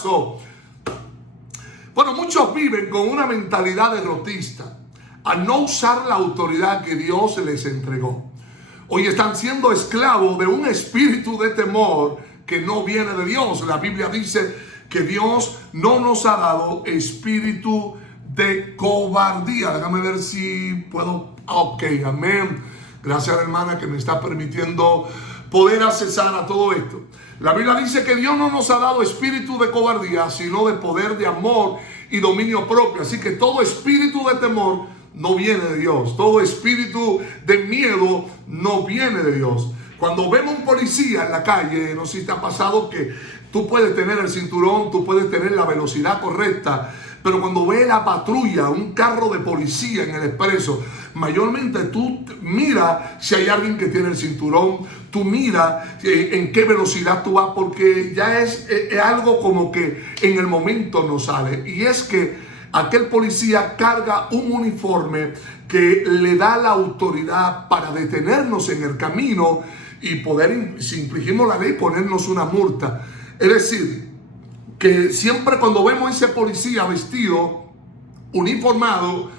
pasó? Bueno, muchos viven con una mentalidad derrotista al no usar la autoridad que Dios les entregó. Hoy están siendo esclavos de un espíritu de temor que no viene de Dios. La Biblia dice que Dios no nos ha dado espíritu de cobardía. Déjame ver si puedo. Ok, amén. Gracias, hermana, que me está permitiendo poder accesar a todo esto. La Biblia dice que Dios no nos ha dado espíritu de cobardía, sino de poder, de amor y dominio propio. Así que todo espíritu de temor no viene de Dios. Todo espíritu de miedo no viene de Dios. Cuando vemos un policía en la calle, no sé si te ha pasado que tú puedes tener el cinturón, tú puedes tener la velocidad correcta, pero cuando ves la patrulla, un carro de policía en el expreso, mayormente tú mira si hay alguien que tiene el cinturón, tú mira en qué velocidad tú vas, porque ya es algo como que en el momento no sale. Y es que aquel policía carga un uniforme que le da la autoridad para detenernos en el camino y poder, si infringimos la ley, ponernos una multa. Es decir, que siempre cuando vemos ese policía vestido, uniformado,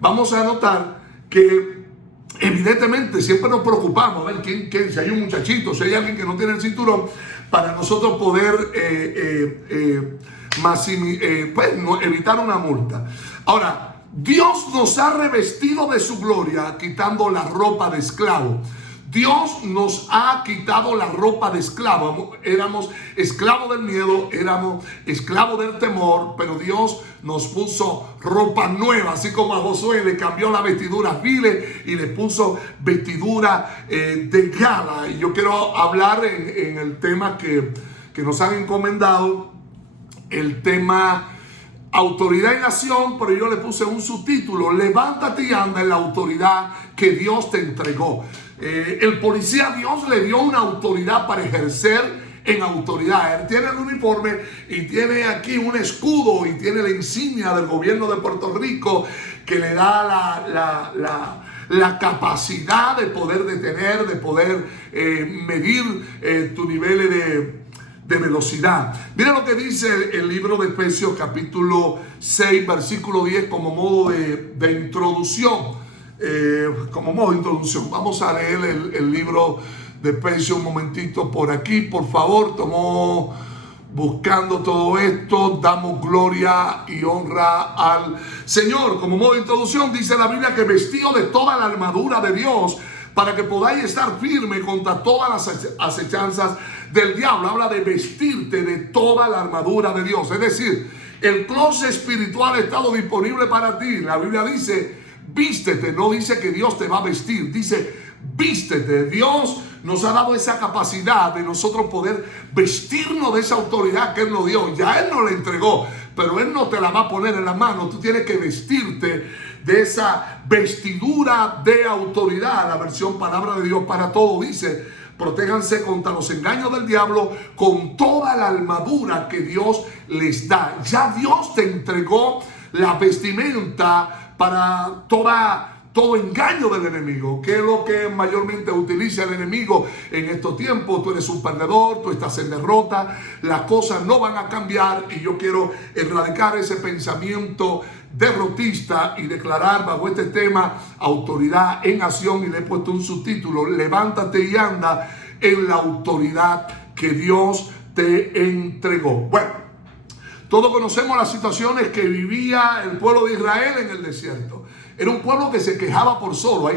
vamos a notar que evidentemente siempre nos preocupamos a ver quién, si hay un muchachito, si hay alguien que no tiene el cinturón, para nosotros poder evitar una multa. Ahora, Dios nos ha revestido de su gloria quitando la ropa de esclavo. Dios nos ha quitado la ropa de esclavo. Éramos esclavos del miedo, éramos esclavos del temor, pero Dios nos puso ropa nueva, así como a Josué le cambió la vestidura vile y le puso vestidura de gala. Y yo quiero hablar en el tema que nos han encomendado, el tema autoridad en acción, pero yo le puse un subtítulo: levántate y anda en la autoridad que Dios te entregó. El policía, Dios le dio una autoridad para ejercer en autoridad. Él tiene el uniforme y tiene aquí un escudo y tiene la insignia del gobierno de Puerto Rico que le da la capacidad de poder detener, de poder medir tu nivel de velocidad. Mira lo que dice el libro de Efesios capítulo 6 versículo 10 como modo de introducción. Vamos a leer el libro de Efesios un momentito por aquí, por favor. Estamos buscando todo esto, damos gloria y honra al Señor. Como modo de introducción dice la Biblia que vestido de toda la armadura de Dios para que podáis estar firme contra todas las acechanzas del diablo. Habla de vestirte de toda la armadura de Dios. Es decir, el closet espiritual ha estado disponible para ti. La Biblia dice: vístete. No dice que Dios te va a vestir, dice vístete. Dios nos ha dado esa capacidad de nosotros poder vestirnos de esa autoridad que Él nos dio. Ya Él nos la entregó, pero Él no te la va a poner en la mano. Tú tienes que vestirte de esa vestidura de autoridad. La versión Palabra de Dios para Todo dice: protéjanse contra los engaños del diablo con toda la armadura que Dios les da. Ya Dios te entregó la vestimenta para todo engaño del enemigo, que es lo que mayormente utiliza el enemigo en estos tiempos. Tú eres un perdedor, tú estás en derrota, las cosas no van a cambiar, y yo quiero erradicar ese pensamiento derrotista y declarar bajo este tema autoridad en acción, y le he puesto un subtítulo: levántate y anda en la autoridad que Dios te entregó. Bueno, todos conocemos las situaciones que vivía el pueblo de Israel en el desierto. Era un pueblo que se quejaba por solo,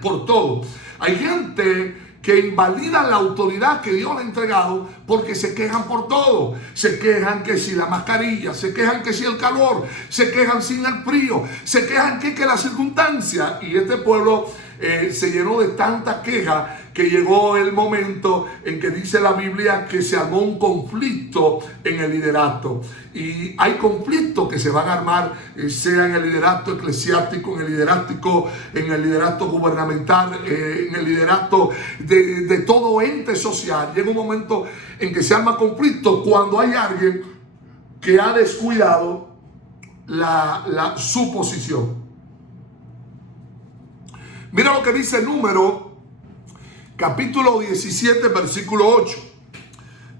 por todo. Hay gente que invalida la autoridad que Dios le ha entregado porque se quejan por todo. Se quejan que si la mascarilla, se quejan que si el calor, se quejan sin el frío, se quejan que la circunstancia. Y este pueblo se llenó de tantas quejas que llegó el momento en que dice la Biblia que se armó un conflicto en el liderato. Y hay conflictos que se van a armar, sea en el liderato eclesiástico, en el liderato gubernamental, en el liderato de todo ente social. Llega un momento en que se arma conflicto cuando hay alguien que ha descuidado su posición. Mira lo que dice Número capítulo 17 versículo 8.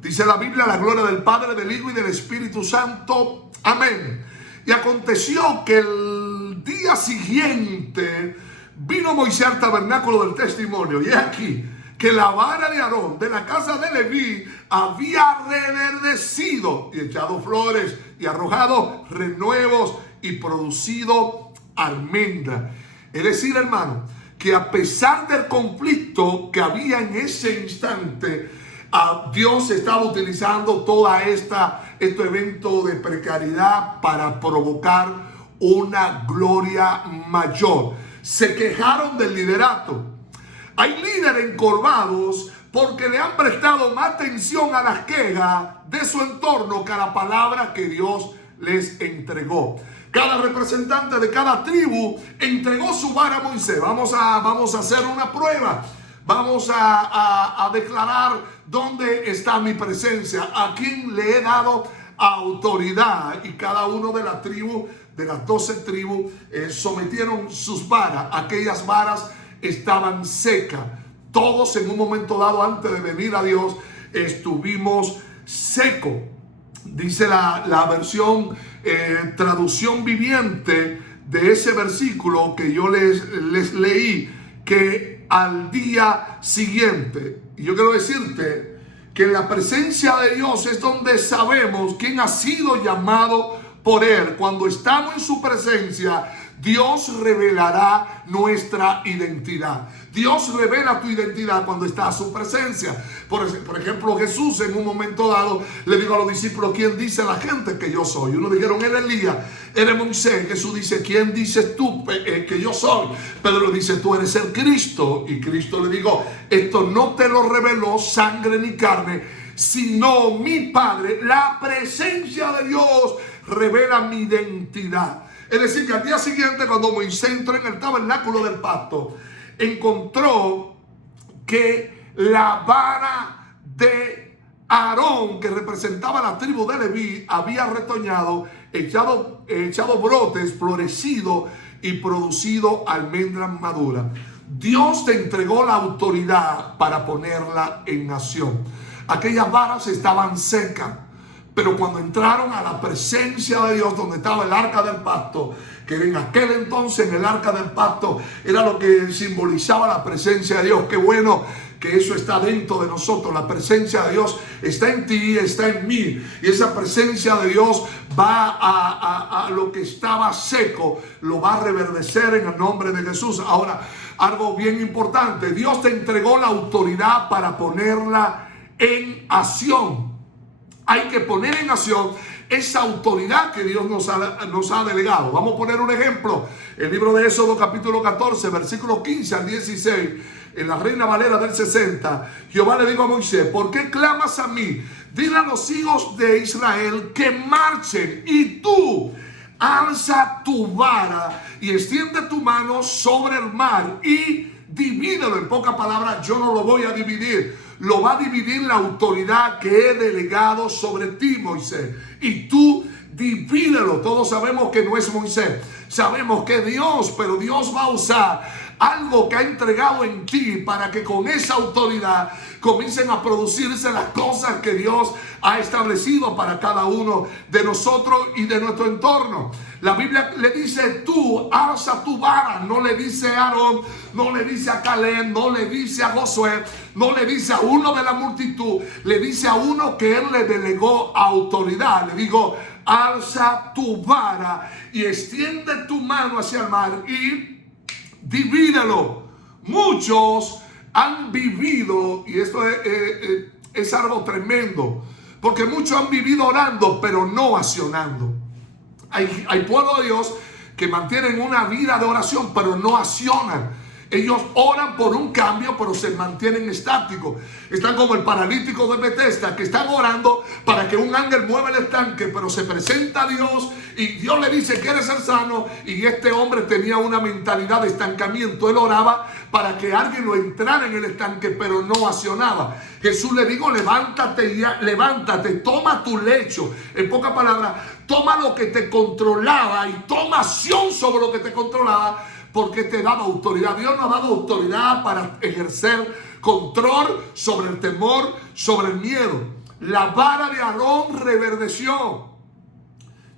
Dice la Biblia, la gloria del Padre, del Hijo y del Espíritu Santo. Amén. Y aconteció que el día siguiente vino Moisés al tabernáculo del testimonio. Y aquí que la vara de Aarón de la casa de Leví había reverdecido y echado flores y arrojado renuevos y producido almendra. Es decir, hermano, que a pesar del conflicto que había en ese instante, Dios estaba utilizando toda este evento de precariedad para provocar una gloria mayor. Se quejaron del liderato. Hay líderes encorvados porque le han prestado más atención a las quejas de su entorno que a la palabra que Dios les entregó. Cada representante de cada tribu entregó su vara a Moisés. Vamos a hacer una prueba. Vamos a declarar dónde está mi presencia, a quién le he dado autoridad. Y cada uno de la tribu, de las 12 tribus, sometieron sus varas. Aquellas varas estaban secas. Todos en un momento dado, antes de venir a Dios, estuvimos secos. Dice la versión traducción viviente de ese versículo que yo les leí, que al día siguiente. Y yo quiero decirte que en la presencia de Dios es donde sabemos quién ha sido llamado por Él. Cuando estamos en su presencia, Dios revelará nuestra identidad. Dios revela tu identidad cuando está a su presencia. Por ejemplo, Jesús en un momento dado le dijo a los discípulos: ¿quién dice la gente que yo soy? Uno dijeron: eres Elías, eres Moisés. Jesús dice: ¿quién dices tú que yo soy? Pedro dice: tú eres el Cristo. Y Cristo le dijo: esto no te lo reveló sangre ni carne, sino mi Padre. La presencia de Dios revela mi identidad. Es decir, que al día siguiente, cuando Moisés entró en el tabernáculo del pacto, encontró que la vara de Aarón, que representaba la tribu de Leví, había retoñado, echado brotes, florecido y producido almendras maduras. Dios te entregó la autoridad para ponerla en acción. Aquellas varas estaban secas, pero cuando entraron a la presencia de Dios, donde estaba el arca del pacto, que en aquel entonces en el arca del pacto era lo que simbolizaba la presencia de Dios. Qué bueno que eso está dentro de nosotros. La presencia de Dios está en ti, está en mí. Y esa presencia de Dios va a lo que estaba seco, lo va a reverdecer en el nombre de Jesús. Ahora, algo bien importante: Dios te entregó la autoridad para ponerla en acción. Hay que poner en acción esa autoridad que Dios nos ha delegado. Vamos a poner un ejemplo. El libro de Éxodo capítulo 14, versículos 15 al 16, en la Reina Valera del 60, Jehová le dijo a Moisés: ¿por qué clamas a mí? Dile a los hijos de Israel que marchen, y tú alza tu vara y extiende tu mano sobre el mar y divídelo. En pocas palabras, yo no lo voy a dividir. Lo va a dividir la autoridad que he delegado sobre ti, Moisés. Y tú divídelo. Todos sabemos que no es Moisés. Sabemos que Dios, pero Dios va a usar algo que ha entregado en ti para que con esa autoridad comiencen a producirse las cosas que Dios ha establecido para cada uno de nosotros y de nuestro entorno. La Biblia le dice: tú alza tu vara. No le dice a Aarón, no le dice a Caleb, no le dice a Josué, no le dice a uno de la multitud, le dice a uno que él le delegó autoridad. Le digo: alza tu vara y extiende tu mano hacia el mar y divídelo. Muchos han vivido, y esto es algo tremendo, porque muchos han vivido orando pero no accionando. Hay pueblo de Dios que mantienen una vida de oración pero no accionan. Ellos oran por un cambio pero se mantienen estáticos. Están como el paralítico de Bethesda, que están orando para que un ángel mueva el estanque, pero se presenta a Dios y Dios le dice: ¿quieres ser sano? Y este hombre tenía una mentalidad de estancamiento. Él oraba para que alguien lo entrara en el estanque, pero no accionaba. Jesús le dijo: levántate, toma tu lecho. En pocas palabras, toma lo que te controlaba y toma acción sobre lo que te controlaba, porque te daba autoridad. Dios nos ha dado autoridad para ejercer control sobre el temor, sobre el miedo. La vara de Aarón reverdeció.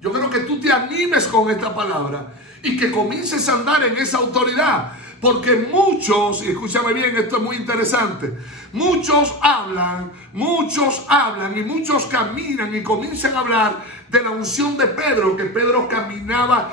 Yo creo que tú te animes con esta palabra y que comiences a andar en esa autoridad. Porque muchos, y escúchame bien, esto es muy interesante, muchos hablan y muchos caminan y comienzan a hablar de la unción de Pedro, que Pedro caminaba,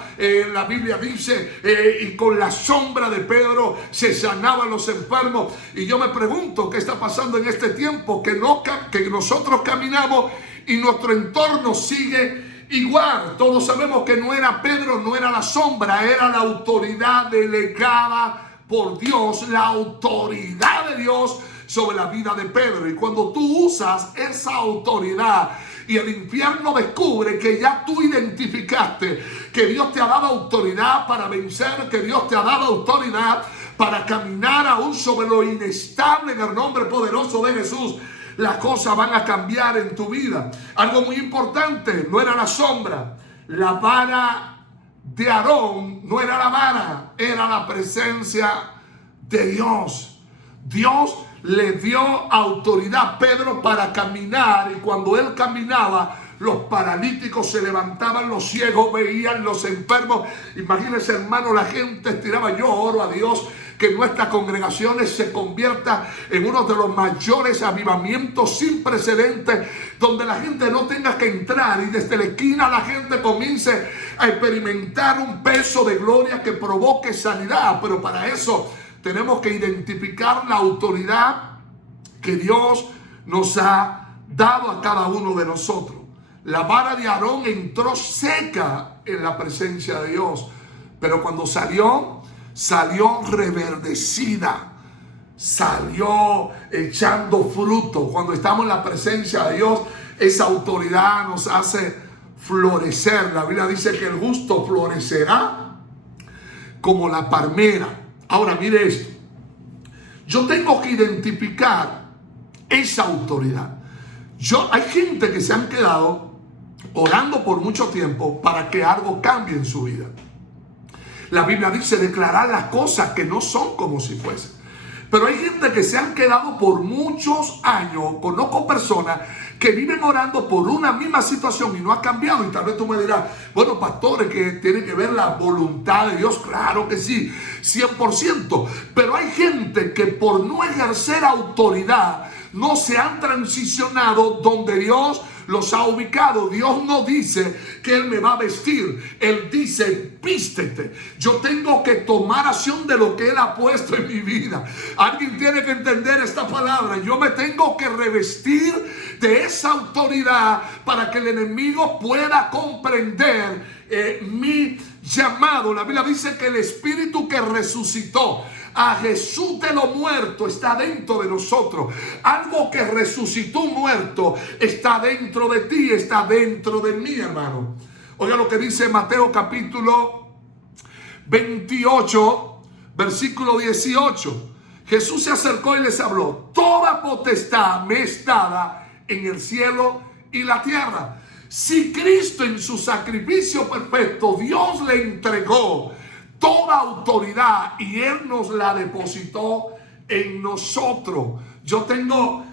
la Biblia dice, y con la sombra de Pedro se sanaban los enfermos. Y yo me pregunto, ¿qué está pasando en este tiempo? Que nosotros caminamos y nuestro entorno sigue igual. Todos sabemos que no era Pedro, no era la sombra, era la autoridad delegada por Dios, la autoridad de Dios sobre la vida de Pedro. Y cuando tú usas esa autoridad y el infierno descubre que ya tú identificaste que Dios te ha dado autoridad para vencer, que Dios te ha dado autoridad para caminar aún sobre lo inestable en el nombre poderoso de Jesús, las cosas van a cambiar en tu vida. Algo muy importante, no era la sombra, la vara de Aarón no era la vara, era la presencia de Dios. Dios le dio autoridad a Pedro para caminar, y cuando él caminaba, los paralíticos se levantaban, los ciegos veían, los enfermos. Imagínense, hermano, la gente estiraba. Yo oro a Dios que nuestras congregaciones se convierta en uno de los mayores avivamientos sin precedentes, donde la gente no tenga que entrar y desde la esquina la gente comience a experimentar un peso de gloria que provoque sanidad. Pero para eso tenemos que identificar la autoridad que Dios nos ha dado a cada uno de nosotros. La vara de Aarón entró seca en la presencia de Dios, pero cuando salió reverdecida, salió echando fruto. Cuando estamos en la presencia de Dios, esa autoridad nos hace florecer. La Biblia dice que el justo florecerá como la palmera. Ahora mire esto, yo tengo que identificar esa autoridad. Hay gente que se han quedado orando por mucho tiempo para que algo cambie en su vida. La Biblia dice declarar las cosas que no son como si fuesen. Pero hay gente que se han quedado por muchos años. Conozco personas que viven orando por una misma situación y no ha cambiado. Y tal vez tú me dirás, bueno, pastores, que tiene que ver la voluntad de Dios. Claro que sí, 100%. Pero hay gente que por no ejercer autoridad no se han transicionado donde Dios los ha ubicado. Dios no dice que Él me va a vestir, Él dice vístete. Yo tengo que tomar acción de lo que Él ha puesto en mi vida. Alguien tiene que entender esta palabra. Yo me tengo que revestir de esa autoridad para que el enemigo pueda comprender mi llamado. La Biblia dice que el espíritu que resucitó a Jesús de lo muerto está dentro de nosotros. Algo que resucitó un muerto está dentro de ti, está dentro de mí, hermano. Oiga lo que dice Mateo capítulo 28, versículo 18. Jesús se acercó y les habló: toda potestad me es dada en el cielo y la tierra. Si Cristo en su sacrificio perfecto, Dios le entregó toda autoridad y Él nos la depositó en nosotros. Yo tengo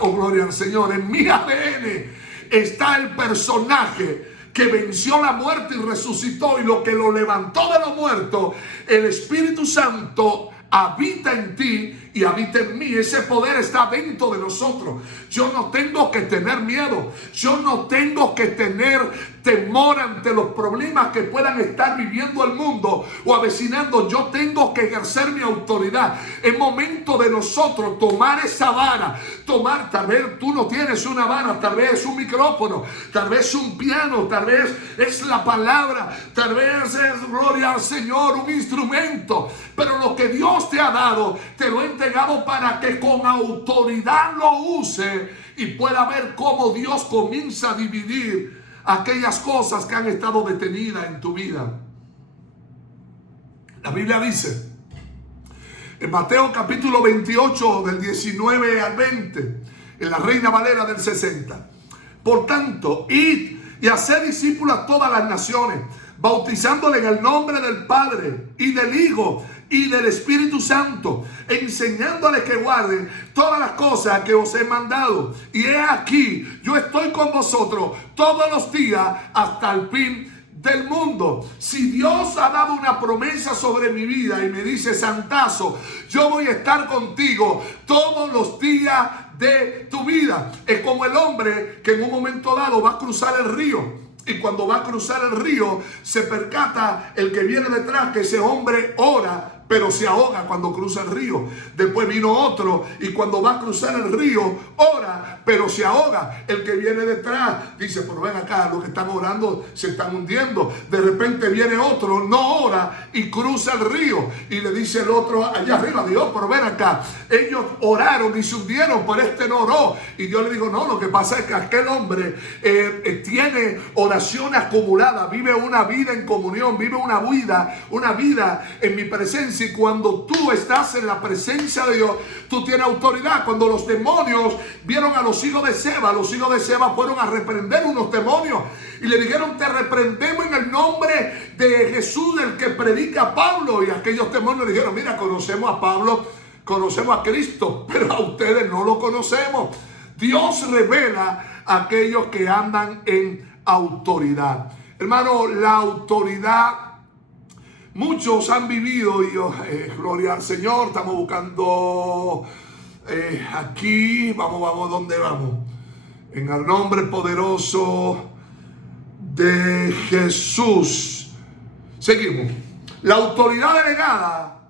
oh gloria al Señor, en mi ADN está el personaje que venció la muerte y resucitó, y lo que lo levantó de los muertos, el Espíritu Santo habita en ti y habita en mí. Ese poder está dentro de nosotros. Yo no tengo que tener miedo. Yo no tengo que tener temor ante los problemas que puedan estar viviendo el mundo o avecinando. Yo tengo que ejercer mi autoridad. Es momento de nosotros tomar esa vara. Tal vez tú no tienes una vara, tal vez es un micrófono, tal vez es un piano, tal vez es la palabra, tal vez es, gloria al Señor, un instrumento. Pero lo que Dios te ha dado, te lo he entregado para que con autoridad lo use y pueda ver cómo Dios comienza a dividir aquellas cosas que han estado detenidas en tu vida. La Biblia dice en Mateo capítulo 28 del 19 al 20, en la Reina Valera del 60: por tanto, id y haced discípulos a todas las naciones, bautizándole en el nombre del Padre y del Hijo y del Espíritu Santo, enseñándoles que guarden todas las cosas que os he mandado. Y he aquí, yo estoy con vosotros todos los días hasta el fin del mundo. Si Dios ha dado una promesa sobre mi vida y me dice: Santazo, yo voy a estar contigo todos los días de tu vida. Es como el hombre que en un momento dado va a cruzar el río. Y cuando va a cruzar el río, se percata el que viene detrás que ese hombre ora, pero se ahoga cuando cruza el río. Después vino otro y cuando va a cruzar el río, ora, pero se ahoga. El que viene detrás dice: pero ven acá, los que están orando se están hundiendo. De repente viene otro, no ora y cruza el río. Y le dice el otro allá arriba: Dios, pero ven acá, ellos oraron y se hundieron, pero este no oró. Y Dios le dijo: no, lo que pasa es que aquel hombre tiene oración acumulada, vive una vida en comunión, vive una vida en mi presencia. Y cuando tú estás en la presencia de Dios, tú tienes autoridad. Cuando los demonios vieron a los hijos de Seba fueron a reprender unos demonios y le dijeron: te reprendemos en el nombre de Jesús, del que predica Pablo. Y aquellos demonios le dijeron: mira, conocemos a Pablo, conocemos a Cristo, pero a ustedes no lo conocemos. Dios revela a aquellos que andan en autoridad. Hermano, la autoridad, muchos han vivido, y gloria al Señor, estamos buscando aquí, vamos, ¿dónde vamos? En el nombre poderoso de Jesús. Seguimos. La autoridad delegada,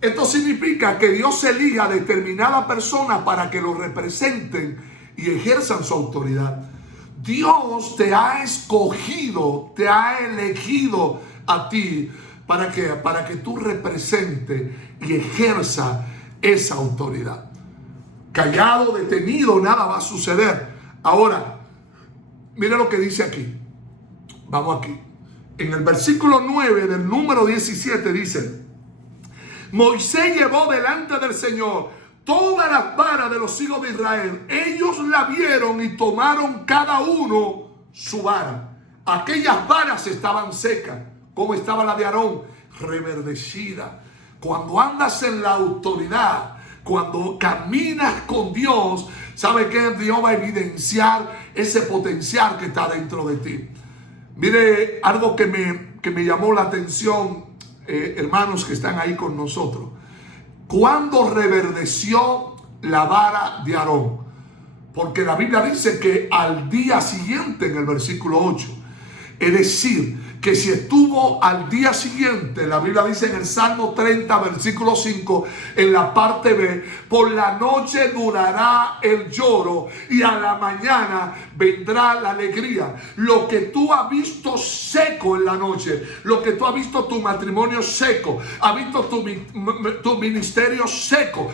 esto significa que Dios elija a determinada persona para que lo representen y ejerzan su autoridad. Dios te ha escogido, te ha elegido a ti para que tú representes y ejerza esa autoridad. Callado, detenido, nada va a suceder. Ahora, mira lo que dice aquí. Vamos aquí. En el versículo 9 del número 17 dice: Moisés llevó delante del Señor todas las varas de los hijos de Israel. Ellos la vieron y tomaron cada uno su vara. Aquellas varas estaban secas. ¿Cómo estaba la de Aarón? Reverdecida. Cuando andas en la autoridad, cuando caminas con Dios, ¿sabe qué? Dios va a evidenciar ese potencial que está dentro de ti. Mire, algo que me llamó la atención, hermanos que están ahí con nosotros. Cuando reverdeció la vara de Aarón, porque la Biblia dice que al día siguiente, en el versículo 8, es decir, que si estuvo al día siguiente, la Biblia dice en el Salmo 30, versículo 5, en la parte B: por la noche durará el lloro y a la mañana vendrá la alegría. Lo que tú has visto seco en la noche, lo que tú has visto tu matrimonio seco, has visto tu ministerio seco,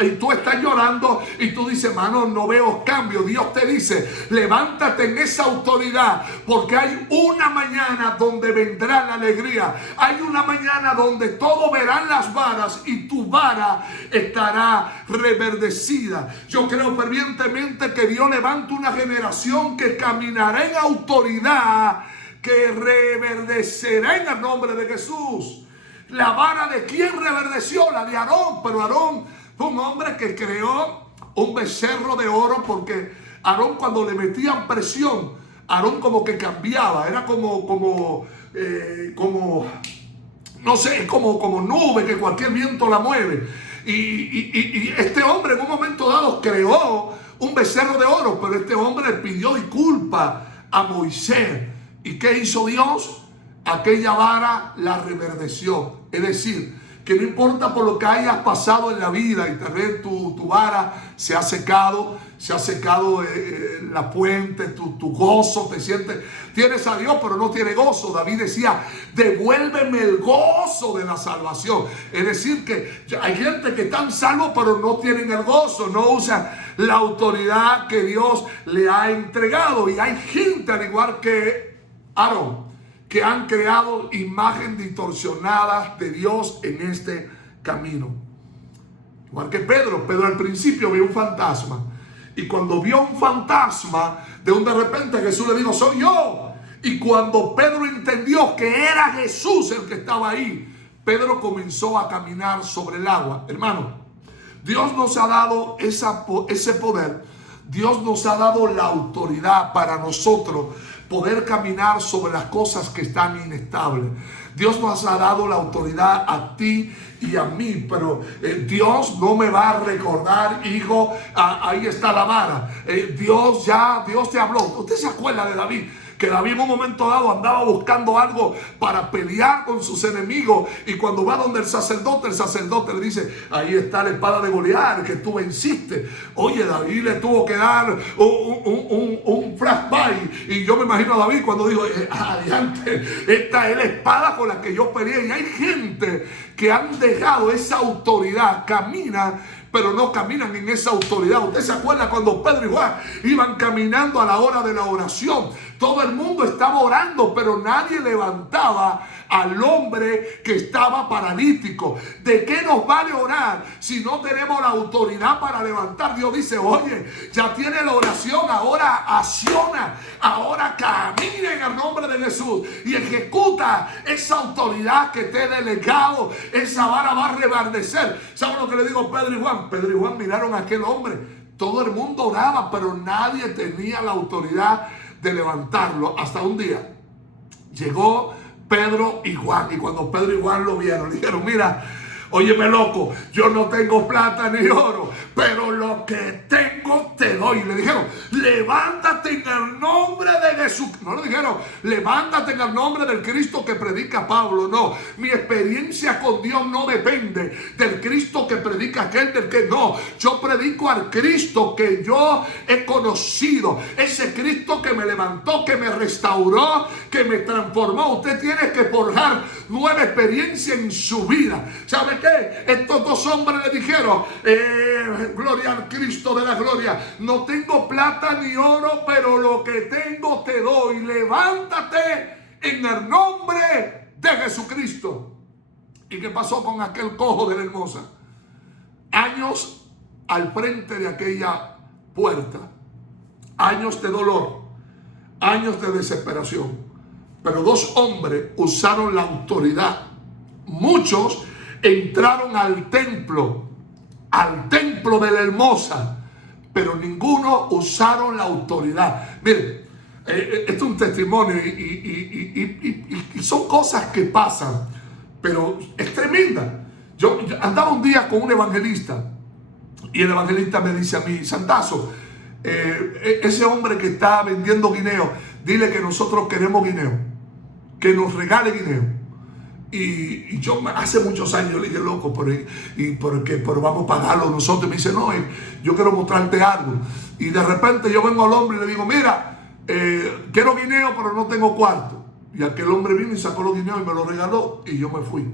y tú estás llorando y tú dices: mano, no veo cambio. Dios te dice: levántate en esa autoridad, porque hay una mañana donde vendrá la alegría. Hay una mañana donde todos verán las varas y tu vara estará reverdecida. Yo creo fervientemente que Dios levanta una generación que caminará en autoridad, que reverdecerá en el nombre de Jesús. La vara de quién reverdeció, la de Aarón. Pero Aarón fue un hombre que creó un becerro de oro, porque Aarón, cuando le metían presión, Aarón como que cambiaba, era como no sé, como nube que cualquier viento la mueve. Y este hombre en un momento dado creó un becerro de oro, pero este hombre le pidió disculpas a Moisés. ¿Y qué hizo Dios? Aquella vara la reverdeció. Es decir, que no importa por lo que hayas pasado en la vida, y tal vez tu vara se ha secado la fuente, tu gozo, te sientes, tienes a Dios pero no tienes gozo. David decía: devuélveme el gozo de la salvación. Es decir, que hay gente que están salvos pero no tienen el gozo, no usan la autoridad que Dios le ha entregado. Y hay gente, al igual que Aarón, que han creado imágenes distorsionadas de Dios en este camino. Igual que Pedro al principio vio un fantasma. Y cuando vio un fantasma, de repente Jesús le dijo: soy yo. Y cuando Pedro entendió que era Jesús el que estaba ahí, Pedro comenzó a caminar sobre el agua. Hermano, Dios nos ha dado ese poder. Dios nos ha dado la autoridad para nosotros poder caminar sobre las cosas que están inestables. Dios nos ha dado la autoridad a ti y a mí, pero Dios no me va a recordar, hijo, ahí está la vara. Dios te habló. ¿Usted se acuerda de David? Que David en un momento dado andaba buscando algo para pelear con sus enemigos, y cuando va donde el sacerdote le dice: ahí está la espada de Goliat que tú venciste. Oye, David le tuvo que dar un flashback, y yo me imagino a David cuando dijo: adelante, esta es la espada con la que yo peleé. Y hay gente que han dejado esa autoridad, camina, pero no caminan en esa autoridad. ¿Usted se acuerda cuando Pedro y Juan iban caminando a la hora de la oración? Todo el mundo estaba orando, pero nadie levantaba al hombre que estaba paralítico. ¿De qué nos vale orar si no tenemos la autoridad para levantar? Dios dice: oye, ya tiene la oración, ahora acciona, ahora camina en el nombre de Jesús y ejecuta esa autoridad que te he delegado. Esa vara va a reverdecer. ¿Saben lo que le digo a Pedro y Juan? Pedro y Juan miraron a aquel hombre. Todo el mundo oraba, pero nadie tenía la autoridad de levantarlo. Hasta un día llegó Pedro y Juan, y cuando Pedro y Juan lo vieron, le dijeron: mira, óyeme, loco, yo no tengo plata ni oro, pero lo que tengo te doy. Y le dijeron: levántate en el nombre de Jesús. No le dijeron: levántate en el nombre del Cristo que predica Pablo. No, mi experiencia con Dios no depende del Cristo que predica aquel, del que no. Yo predico al Cristo que yo he conocido, ese Cristo que me levantó, que me restauró, que me transformó. Usted tiene que forjar nueva experiencia en su vida. ¿Sabe qué? Estos dos hombres le dijeron: gloria al Cristo de la gloria, no tengo plata ni oro, pero lo que tengo te doy. Levántate en el nombre de Jesucristo. ¿Y qué pasó con aquel cojo de la Hermosa? Años al frente de aquella puerta, años de dolor, años de desesperación, pero dos hombres usaron la autoridad. Muchos entraron al templo de la Hermosa, pero ninguno usaron la autoridad. Miren, esto es un testimonio y son cosas que pasan, pero es tremenda. Yo andaba un día con un evangelista, y el evangelista me dice a mí: Santazo, ese hombre que está vendiendo guineo, dile que nosotros queremos guineo, que nos regale guineo. Y yo hace muchos años le dije: loco, pero vamos a pagarlo nosotros. Y me dice: no, yo quiero mostrarte algo. Y de repente yo vengo al hombre y le digo: mira, quiero guineo, pero no tengo cuarto. Y aquel hombre vino y sacó los guineos y me los regaló, y yo me fui.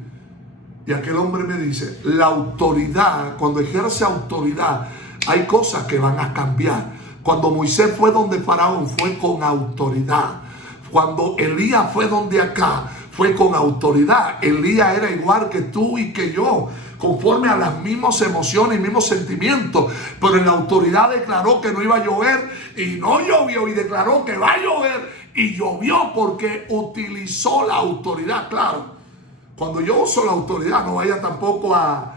Y aquel hombre me dice: la autoridad, cuando ejerce autoridad, hay cosas que van a cambiar. Cuando Moisés fue donde Faraón, fue con autoridad. Cuando Elías fue donde acá, fue con autoridad. Elías era igual que tú y que yo, conforme a las mismas emociones y mismos sentimientos, pero en la autoridad declaró que no iba a llover, y no llovió, y declaró que va a llover, y llovió, porque utilizó la autoridad. Claro, cuando yo uso la autoridad, no vaya tampoco a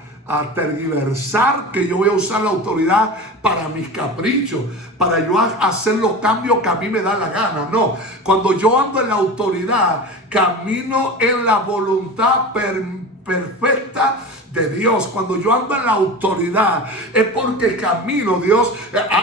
tergiversar que yo voy a usar la autoridad para mis caprichos, para yo hacer los cambios que a mí me da la gana. No, cuando yo ando en la autoridad, camino en la voluntad perfecta de Dios. Cuando yo ando en la autoridad es porque camino, Dios.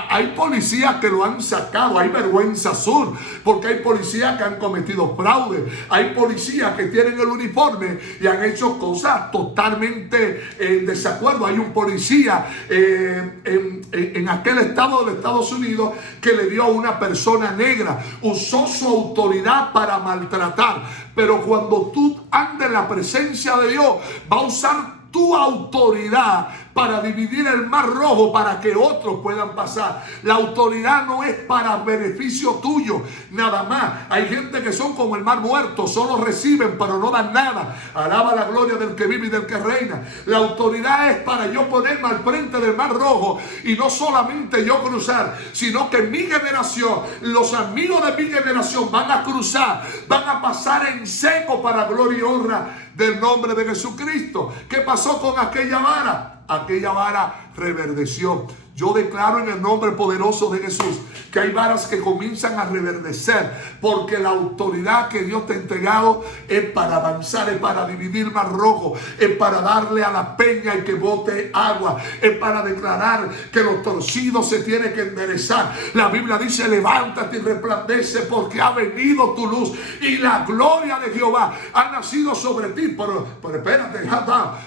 Hay policías que lo han sacado, hay vergüenza azul, porque hay policías que han cometido fraude, hay policías que tienen el uniforme y han hecho cosas totalmente en desacuerdo. Hay un policía en aquel estado de Estados Unidos que le dio a una persona negra, usó su autoridad para maltratar. Pero cuando tú andas en la presencia de Dios, va a usar tu autoridad para dividir el mar rojo para que otros puedan pasar. La autoridad no es para beneficio tuyo nada más. Hay gente que son como el mar muerto, solo reciben pero no dan nada. Alaba la gloria del que vive y del que reina. La autoridad es para yo ponerme al frente del mar rojo y no solamente yo cruzar, sino que mi generación, los amigos de mi generación van a cruzar, van a pasar en seco para gloria y honra del nombre de Jesucristo. ¿Qué pasó con aquella vara? Aquella vara reverdeció. Yo declaro en el nombre poderoso de Jesús que hay varas que comienzan a reverdecer, porque la autoridad que Dios te ha entregado es para avanzar, es para dividir mar rojo, es para darle a la peña y que bote agua, es para declarar que los torcidos se tienen que enderezar. La Biblia dice: levántate y resplandece, porque ha venido tu luz y la gloria de Jehová ha nacido sobre ti. Pero espérate,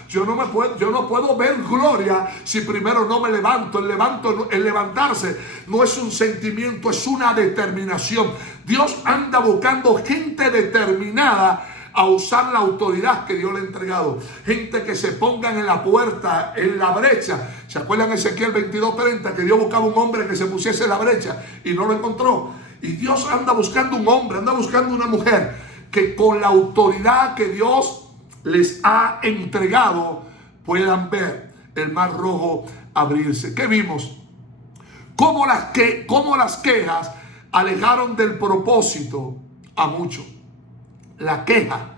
yo no puedo ver gloria si primero no me levanto. El levantarse no es un sentimiento, es una determinación. Dios anda buscando gente determinada a usar la autoridad que Dios le ha entregado. Gente que se pongan en la puerta, en la brecha. ¿Se acuerdan Ezequiel 22:30? Que Dios buscaba un hombre que se pusiese en la brecha y no lo encontró. Y Dios anda buscando un hombre, anda buscando una mujer que con la autoridad que Dios les ha entregado puedan ver el mar rojo abrirse. ¿Qué vimos? Cómo las quejas alejaron del propósito a muchos. La queja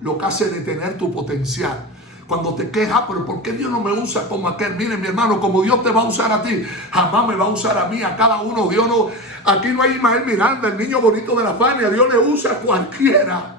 lo que hace es detener tu potencial. Cuando te quejas: pero ¿por qué Dios no me usa como aquel? Mire, mi hermano, como Dios te va a usar a ti, jamás me va a usar a mí, a cada uno. Dios no, aquí no hay Ismael Miranda, el niño bonito de la Fania. Dios le usa a cualquiera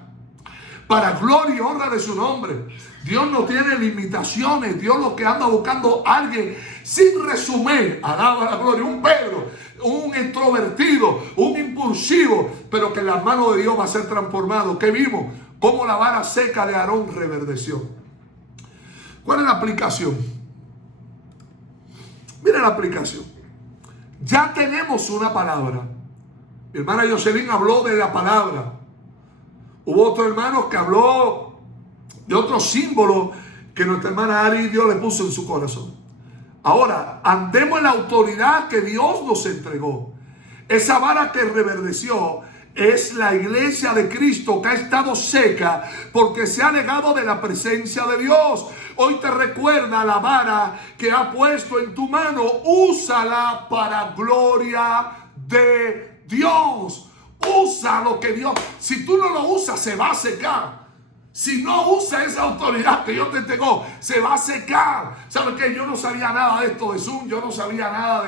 para gloria y honra de su nombre. Dios no tiene limitaciones. Dios lo que anda buscando a alguien sin resumen. Alaba la gloria. Un Pedro, un introvertido, un impulsivo, pero que en las manos de Dios va a ser transformado. ¿Qué vimos? Cómo la vara seca de Aarón reverdeció. ¿Cuál es la aplicación? Mira la aplicación. Ya tenemos una palabra. Mi hermana Jocelyn habló de la palabra. Hubo otro hermano que habló de otro símbolo que nuestra hermana Ari Dios le puso en su corazón. Ahora, andemos en la autoridad que Dios nos entregó. Esa vara que reverdeció es la iglesia de Cristo, que ha estado seca porque se ha alejado de la presencia de Dios. Hoy te recuerda la vara que ha puesto en tu mano. Úsala para gloria de Dios. Usa lo que Dios... Si tú no lo usas, se va a secar. Si no usa esa autoridad que Dios te entregó, se va a secar. ¿Sabes qué? Yo no sabía nada de esto de Zoom. Yo no sabía nada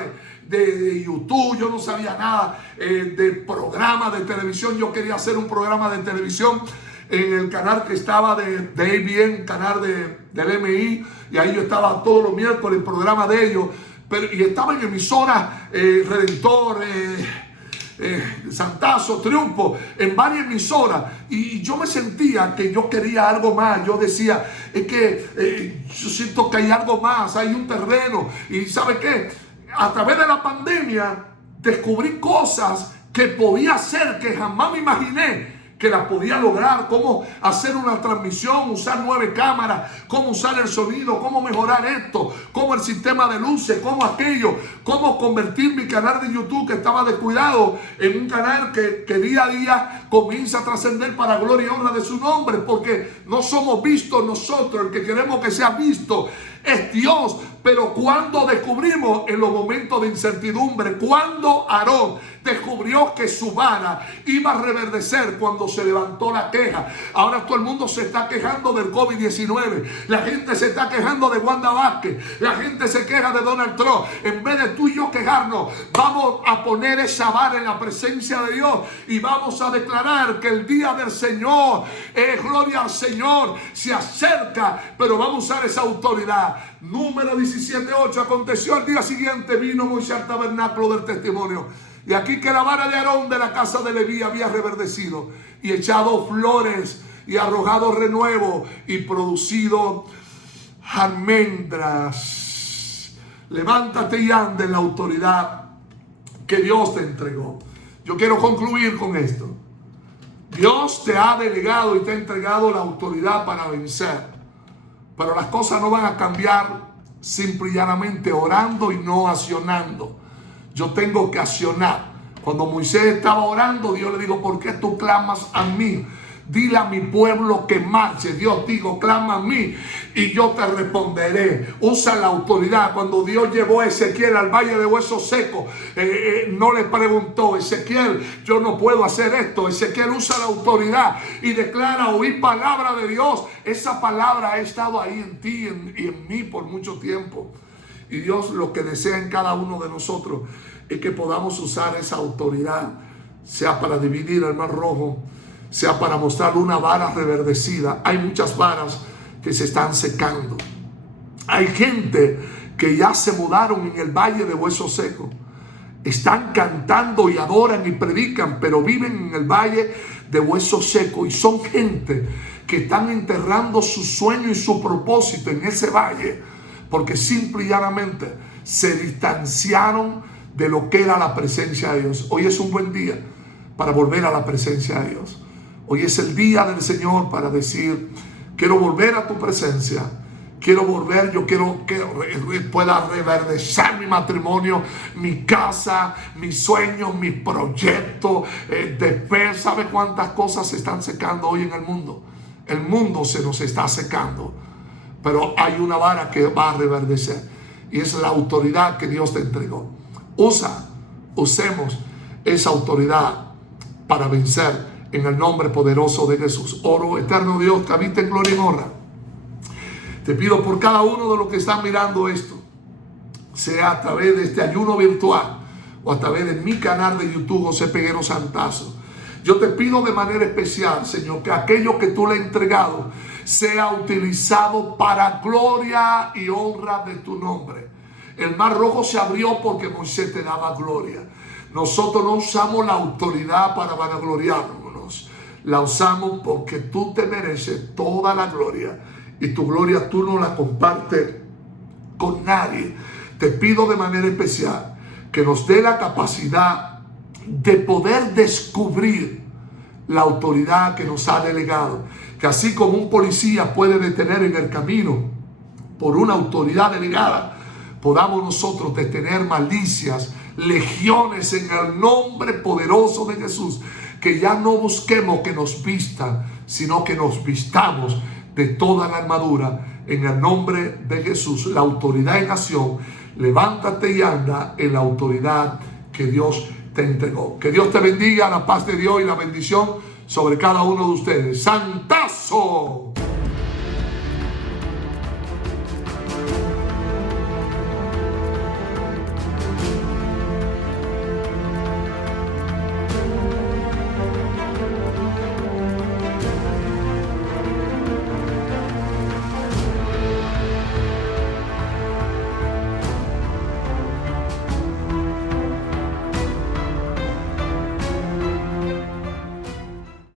de YouTube. Yo no sabía nada de programas de televisión. Yo quería hacer un programa de televisión en el canal que estaba de ABN, un canal del MI. Y ahí yo estaba todos los miércoles, el programa de ellos. Y estaba en emisoras Redentor, Santazo, Triunfo, en varias emisoras, y yo me sentía que yo quería algo más. Yo decía, es que yo siento que hay algo más, hay un terreno. Y ¿sabe qué? A través de la pandemia descubrí cosas que podía hacer, que jamás me imaginé que las podía lograr. Cómo hacer una transmisión, usar 9 cámaras, cómo usar el sonido, cómo mejorar esto, cómo el sistema de luces, cómo aquello, cómo convertir mi canal de YouTube, que estaba descuidado, en un canal que día a día comienza a trascender para gloria y honra de su nombre, porque no somos vistos nosotros. El que queremos que sea visto es Dios. Pero cuando descubrimos, en los momentos de incertidumbre, cuando Aarón descubrió que su vara iba a reverdecer, cuando se levantó la queja. Ahora todo el mundo se está quejando del COVID-19. La gente se está quejando de Wanda Vázquez. La gente se queja de Donald Trump. En vez de tú y yo quejarnos, vamos a poner esa vara en la presencia de Dios y vamos a declarar que el día del Señor, gloria al Señor, se acerca. Pero vamos a usar esa autoridad. Número 17:8. Aconteció al día siguiente, vino Moisés al tabernáculo del testimonio, y aquí que la vara de Aarón de la casa de Leví había reverdecido y echado flores y arrojado renuevo y producido almendras. Levántate y anda en la autoridad que Dios te entregó. Yo quiero concluir con esto. Dios te ha delegado y te ha entregado la autoridad para vencer. Pero las cosas no van a cambiar simple y llanamente orando y no accionando. Yo tengo que accionar. Cuando Moisés estaba orando, Dios le dijo: ¿por qué tú clamas a mí? Dile a mi pueblo que marche. Dios dijo: clama a mí y yo te responderé. Usa la autoridad. Cuando Dios llevó a Ezequiel al valle de huesos secos, no le preguntó: Ezequiel, yo no puedo hacer esto. Ezequiel usa la autoridad y declara: oí palabra de Dios. Esa palabra ha estado ahí en ti y en mí por mucho tiempo. Y Dios lo que desea en cada uno de nosotros es que podamos usar esa autoridad, sea para dividir el mar rojo, sea para mostrar una vara reverdecida. Hay muchas varas que se están secando. Hay gente que ya se mudaron en el valle de huesos secos. Están cantando y adoran y predican, pero viven en el valle de huesos secos. Y son gente que están enterrando su sueño y su propósito en ese valle, porque simple y llanamente se distanciaron de lo que era la presencia de Dios. Hoy es un buen día para volver a la presencia de Dios. Hoy es el día del Señor para decir: quiero volver a tu presencia, quiero volver, yo quiero que pueda reverdecer mi matrimonio, mi casa, mis sueños, mis proyectos de fe. ¿Sabe cuántas cosas se están secando hoy en el mundo? El mundo se nos está secando, pero hay una vara que va a reverdecer, y es la autoridad que Dios te entregó. Usemos esa autoridad para vencer en el nombre poderoso de Jesús. Oro, eterno Dios, que habita en gloria y honra. Te pido por cada uno de los que están mirando esto, sea a través de este ayuno virtual o a través de mi canal de YouTube, José Peguero Santazo. Yo te pido de manera especial, Señor, que aquello que tú le has entregado sea utilizado para gloria y honra de tu nombre. El mar rojo se abrió porque Moisés te daba gloria. Nosotros no usamos la autoridad para vanagloriarnos. La usamos porque tú te mereces toda la gloria. Y tu gloria tú no la compartes con nadie. Te pido de manera especial que nos dé la capacidad de poder descubrir la autoridad que nos ha delegado. Que así como un policía puede detener en el camino por una autoridad delegada, podamos nosotros detener malicias, legiones en el nombre poderoso de Jesús. Que ya no busquemos que nos vistan, sino que nos vistamos de toda la armadura en el nombre de Jesús. La autoridad en acción. Levántate y anda en la autoridad que Dios te entregó. Que Dios te bendiga, la paz de Dios y la bendición sobre cada uno de ustedes. ¡Santazo!